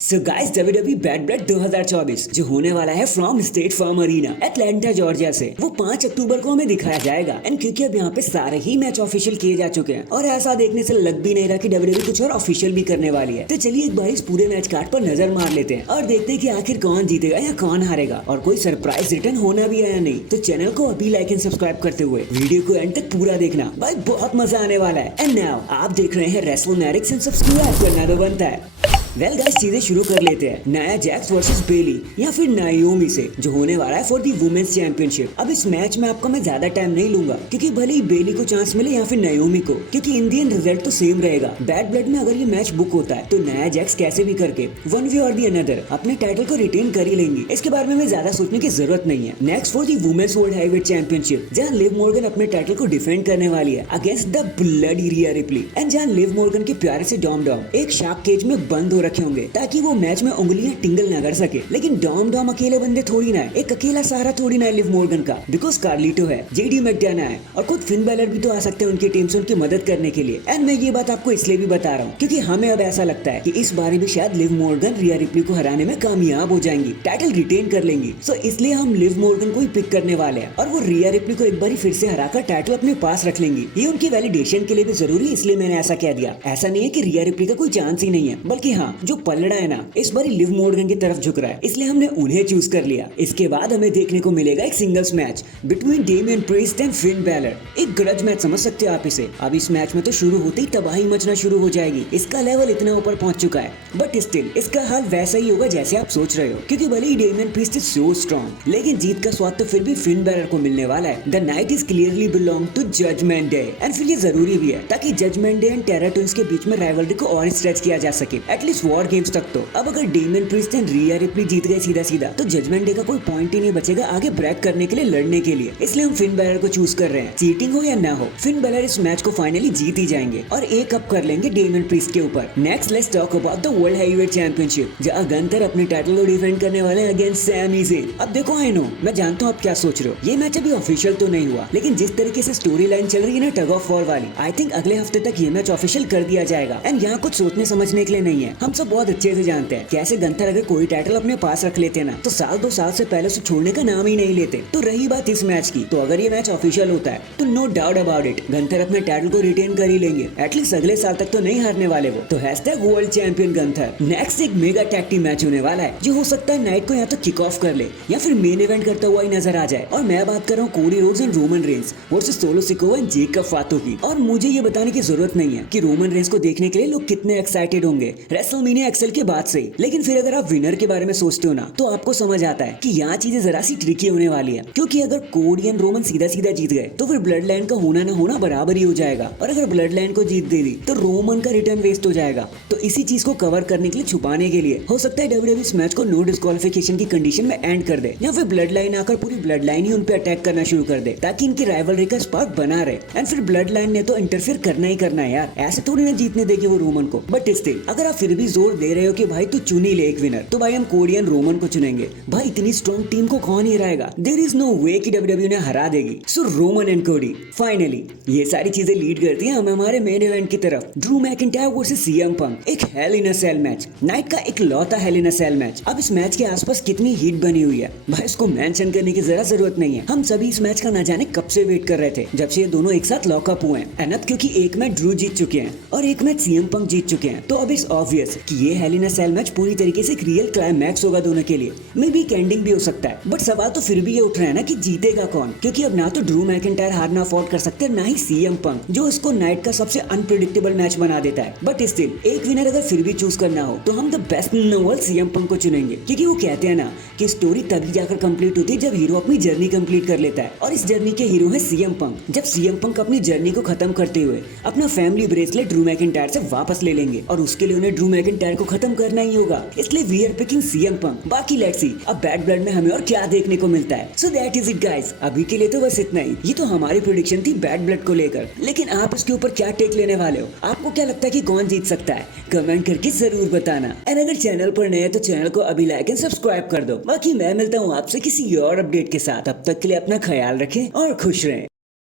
सो guys WWE bad blood 2024 जो होने वाला है from State Farm Arena Atlanta Georgia से वो 5 अक्टूबर को हमें दिखाया जाएगा। एंड क्योंकि अब यहाँ पे सारे ही मैच ऑफिशियल किए जा चुके हैं और ऐसा देखने से लग भी नहीं रहा कि WWE कुछ और ऑफिशियल भी करने वाली है, तो चलिए एक बार इस पूरे मैच कार्ड पर नजर मार लेते हैं और देखते हैं कि आखिर कौन जीतेगा या कौन हारेगा और कोई सरप्राइज रिटर्न होना भी है या नहीं। तो चैनल को अभी लाइक एंड सब्सक्राइब करते हुए वीडियो को एंड तक पूरा देखना भाई, बहुत मजा आने वाला है। एंड नाउ आप देख रहे हैं रेसलमैनिक्स एंड सब्सक्राइब करना तो बनता है। वेल गाइस चीजें शुरू कर लेते हैं नाया जैक्स वर्सेस बेली या फिर नायोमी से, जो होने वाला है फॉर दी वुमेन्स चैंपियनशिप। अब इस मैच में आपका मैं ज्यादा टाइम नहीं लूंगा क्योंकि भले ही बेली को चांस मिले या फिर नायोमी को, क्योंकि इंडियन रिजल्ट तो सेम रहेगा। बैड ब्लड में अगर ये मैच बुक होता है तो नाया जैक्स कैसे भी करके वन वे और दी अनदर अपने टाइटल को रिटेन कर ही लेंगी। इसके बारे में हमें ज्यादा सोचने की जरूरत नहीं है। Next for the women's world heavyweight championship, जहां लिव मॉर्गन अपने टाइटल को डिफेंड करने वाली है against the bloody Rhea Ripley. And जहां लिव मॉर्गन के प्यारे से डॉम एक शार्क केज में बंद हो रखे होंगे ताकि वो मैच में उंगलियां टिंगल ना कर सके। लेकिन डॉम अकेले बंदे थोड़ी ना है, एक अकेला सहारा थोड़ी ना है लिव मॉर्गन का, बिकॉज कार्लिटो है, जेडी मैकडाना है और खुद फिन बैलर भी तो आ सकते हैं उनकी टीम से उनकी मदद करने के लिए। एंड मैं ये बात आपको इसलिए भी बता रहा हूँ क्योंकि हमें अब ऐसा लगता है कि इस बारे में शायद लिव मॉर्गन रिया रिप्ली को हराने में कामयाब हो जाएंगी, टाइटल रिटेन कर लेंगी। सो इसलिए हम लिव मॉर्गन को ही पिक करने वाले हैं और वो रिया रिप्ली को एक बार फिर से हराकर टाइटल अपने पास रख लेंगी। ये उनकी वैलिडेशन के लिए भी जरूरी, इसलिए मैंने ऐसा कह दिया। ऐसा नहीं है कि रिया रिप्ली का कोई चांस ही नहीं है, बल्कि हाँ जो पलड़ा है ना इस बार लिव मॉर्गन की तरफ झुक रहा है, इसलिए हमने उन्हें चूज कर लिया। इसके बाद हमें देखने को मिलेगा एक singles match between Damien Priest and Finn Balor, एक ग्रज मैच समझ सकते हो आप इसे। अब इस मैच में तो शुरू होते ही तबाही मचना शुरू हो जाएगी, इसका लेवल इतना ऊपर पहुंच चुका है, बट स्टिल इसका हाल वैसा ही होगा जैसे आप सोच रहे हो, क्योंकि भले ही Damian Priest is so strong लेकिन जीत का स्वाद तो फिर भी फिन बैलर को मिलने वाला है। The night is clearly belong to Judgment Day and फिर ये जरूरी भी है ताकि Judgment Day and Terror Twins के बीच में राइवलरी को और स्ट्रेच किया जा सके, एटलीस्ट वॉर गेम्स तक। तो अब अगर Damian Priest and Rhea Ripley जीत गए सीधा सीधा तो जजमेंट डे का कोई पॉइंट ही नहीं बचेगा आगे ब्रेक करने के लिए, लड़ने के लिए। इसलिए हम फिन बैलर को चूज कर रहे हैं। चीटिंग हो या ना हो, फिन बैलर इस मैच को फाइनली जीत ही जाएंगे और एक अप कर लेंगे डेमियन प्रीस्ट के ऊपर। Next let's talk about the world heavyweight championship, जहां गंथर अपने टाइटल को डिफेंड करने वाले हैं अगेंस्ट सैमी ज़ेन। अब देखो आई नो, मैं जानता हूं आप क्या सोच रहे हो, ये मैच अभी ऑफिशियल तो नहीं हुआ, लेकिन जिस तरीके से स्टोरी लाइन चल रही है ना टग ऑफ वॉर वाली, आई थिंक अगले हफ्ते तक ये मैच ऑफिशियल कर दिया जाएगा। एंड यहाँ कुछ सोचने समझने के लिए नहीं है, हम सब बहुत अच्छे से जानते हैं कैसे गंथर अगर कोई टाइटल अपने पास रख लेते ना तो साल 2 साल से पहले उसे छोड़ने का नाम ही नहीं लेते। तो रही बात इस मैच की, तो अगर ये मैच ऑफिशियल होता है तो no doubt about it Gunther अपने टाइटल को रिटेन कर ही लेंगे, एटलीस्ट अगले साल तक तो नहीं हारने वाले वो। तो hashtag world champion Gunther. Next एक मेगा टैग टीम मैच होने वाला है जो हो सकता है नाइट को या तो किक ऑफ कर ले या फिर मेन इवेंट करता हुआ ही नजर आ जाए। और मैं बात कर रहा हूँ Cody Rhodes and Roman Reigns versus Solo Sikoa and Jacob Fatu की। और मुझे ये बताने की जरूरत नहीं है कि रोमन रेंस को देखने के लिए लोग कितने एक्साइटेड होंगे रेसलमेनिया एक्सएल के बाद से ही, लेकिन फिर अगर आप विनर के बारे में सोचते हो ना तो आपको समझ आता है कि यहाँ चीजें जरा सी ट्रिकी होने वाली है, क्योंकि अगर कोडी एंड रोमन सीधा सीधा जीत गए तो फिर ब्लड लाइन का होना ना होना बराबर ही हो जाएगा, और अगर ब्लड लाइन को जीत दे दी तो रोमन का रिटर्न वेस्ट हो जाएगा। तो इसी चीज को कवर करने के लिए, छुपाने के लिए हो सकता है WWE इस मैच को नो डिस्क्वालिफिकेशन की कंडीशन में एंड कर दे, या फिर ब्लड लाइन आकर पूरी ब्लड लाइन ही उन पे अटैक करना शुरू कर दे ताकि इनकी राइवलरी का स्पार्क बना रहे। एंड फिर ब्लड लाइन ने तो इंटरफेयर करना ही करना है यार, ऐसे थोड़ी ना जीतने देगी वो रोमन को। बट स्टिल अगर आप फिर भी जोर दे रहे हो कि भाई तू चुन ही ले एक विनर, तो भाई हम कोडी एंड रोमन को चुनेंगे। भाई इतनी स्ट्रॉन्ग टीम को कौन ही हराएगा, देयर इज नो वे कि WWE ने हरा देगी। सो रोमन एंड कोडी फाइनली। ये सारी चीजें लीड करती हैं हमें हमारे मेन इवेंट की तरफ, Drew McIntyre versus CM Punk, एक हेल इन अ सेल मैच, नाइट का एक लौता हेल इन अ सेल मैच। अब इस मैच के आसपास कितनी हीट बनी हुई है भाई, इसको मेंशन करने की जरा जरूरत नहीं है। हम सभी इस मैच का ना जाने कब से वेट कर रहे थे, जब से ये दोनों एक साथ लॉकअप हुए हैं। एंड अब क्योंकि एक मैच ड्रू जीत चुके हैं और एक मैच सीएम पंक जीत चुके हैं, तो अब इस ऑब्वियस कि ये हेल इन अ सेल मैच पूरी तरीके से एक रियल क्लाइमैक्स होगा दोनों के लिए, मे बी एंडिंग भी हो सकता है। बट सवाल तो फिर भी ये उठ रहा है ना कि जीतेगा कौन, क्योंकि अब ना तो ड्रू मैकिंटायर हारना अफोर्ड कर सकते, ना ही सीएम पंक जो इसको नाइट का सबसे अनप्रेडिक्टेबल मैच बना देता है। बट स्टिल एक विनर अगर फिर भी चूज करना हो तो हम the best in the world CM Punk को चुनेंगे, क्योंकि वो कहते हैं ना कि स्टोरी तभी जाकर कंप्लीट होती है जब हीरो अपनी जर्नी कंप्लीट कर लेता है, और इस जर्नी के हीरो है सीएम पंक। जब सीएम पंक अपनी जर्नी को खत्म करते हुए अपना फैमिली ब्रेसलेट ड्रू मैकिंटायर से वापस ले लेंगे, और उसके लिए उन्हें ड्रू मैकिंटायर को खत्म करना ही होगा, इसलिए we are picking CM Punk. बाकी लेट्स सी अब बैड ब्लड में हमें और क्या देखने को मिलता है। So that is it guys, अभी के लिए तो बस इतना ही। ये तो हमारी प्रेडिक्शन थी बैड ब्लड को लेकर, लेकिन आप इसके ऊपर क्या टेक लेने वाले हो, आपको क्या लगता है कि कौन जीत सकता है, कमेंट करके जरूर बताना। एंड अगर चैनल पर नए हैं तो चैनल को अभी लाइक एंड सब्सक्राइब कर दो। बाकी मैं मिलता हूँ आपसे किसी और अपडेट के साथ, तब तक के लिए अपना ख्याल रखें और खुश रहें।